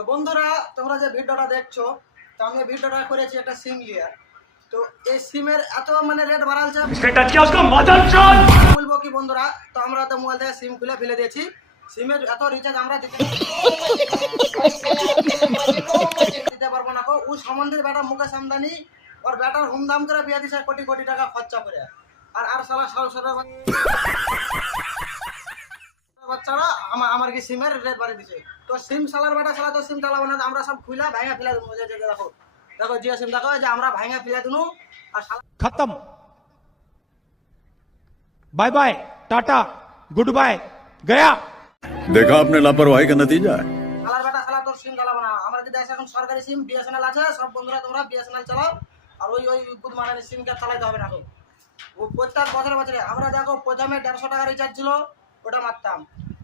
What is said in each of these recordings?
তো বন্ধুরা তোমরা যে ভিডিওটা দেখছো, তো আমি ভিডিওটা করেছি একটা সিম নিয়ে। তো এই সিমের এত মানে রেট বাড়ালছে, বলবো কি বন্ধুরা, তো আমরা তো মোবাইল থেকে সিম খুলে ফেলে দিয়েছি। সিমের এত রিচার্জ আমরা দিতে পারবো না। ও সম্বন্ধে বেটা মুকেশ আম্বানি ওর বেটার হুমধাম করে বিয়ে দিছে, কোটি কোটি টাকা খরচা করে। আর সালা সারা বাচ্চারা আমার কি সিমের রেট বাড়িয়ে দিছে। তো সিম সালার বেটা সালা তো সিম চালাবো না, আমরা সব খুলে ভাঙা ফেলে দেবো। দেখো দেখো জিও সিম দেখো, যে আমরা ভাঙা ফেলে দেবো। আর खत्म, bye bye, tata, goodbye, गया। देखा आपने लापरवाही का नतीजा है। সালার বেটা সালা তোর সিম চালাবো না। আমার কি দেশে এখন সরকারি সিম বিএসএনএল আছে, সব বন্ধুরা তোমরা বিএসএনএল চালাও। আর ওই গুড মারানি সিম কার্ড চালাইতে হবে না। ও প্রত্যেক বছরে আমরা দেখো প্রথমে 150 টাকা রিচার্জ ছিল, ওটা মারতাম।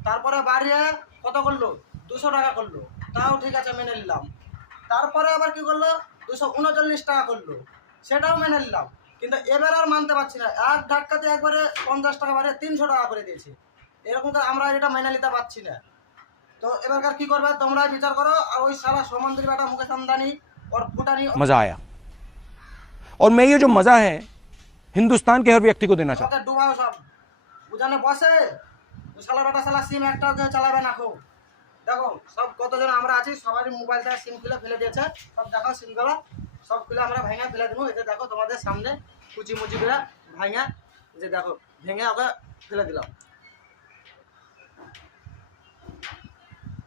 তারপরে বাড়িয়ে কত করলো, 200 টাকা করলো, তাও ঠিক আছে মেনে নিলাম। তারপরে আবার কি করলো, 239 টাকা করলো, সেটাও মেনে নিলাম। কিন্তু এবার আর মানতে পারছি না, এক ধাক্কাতে একবারে 50 টাকা বাড়িয়ে 300 টাকা করে দিয়েছে। এরকম তো আমরা এটা মেনে নিতে পারছি না। তো এবারকার কি করবে তোমরা বিচার করো। আর ওই সারা সমন্দ্রী বেটা মুকেশ আম্বানি और फुटानी मजा आया, और मैं ये जो मजा है हिंदुस्तान के हर व्यक्ति को देना चाहता ওকে ডুবাও সব বুঝানে বসে। ওই শালা বেটা শালা সিম একটাও কেউ চালাবে না। খুব দেখো সব কতজন আমরা আছি, সবারই মোবাইল থেকে সিম খুলে ফেলে দিয়েছে। সব দেখো সিমগুলো সব খুলে আমরা ভাঙা ফেলে দেবো। এটা দেখো তোমাদের সামনে কুচি মুচি করে ভাঙা, যে দেখো ভেঙে ওকে ফেলে দিলাম।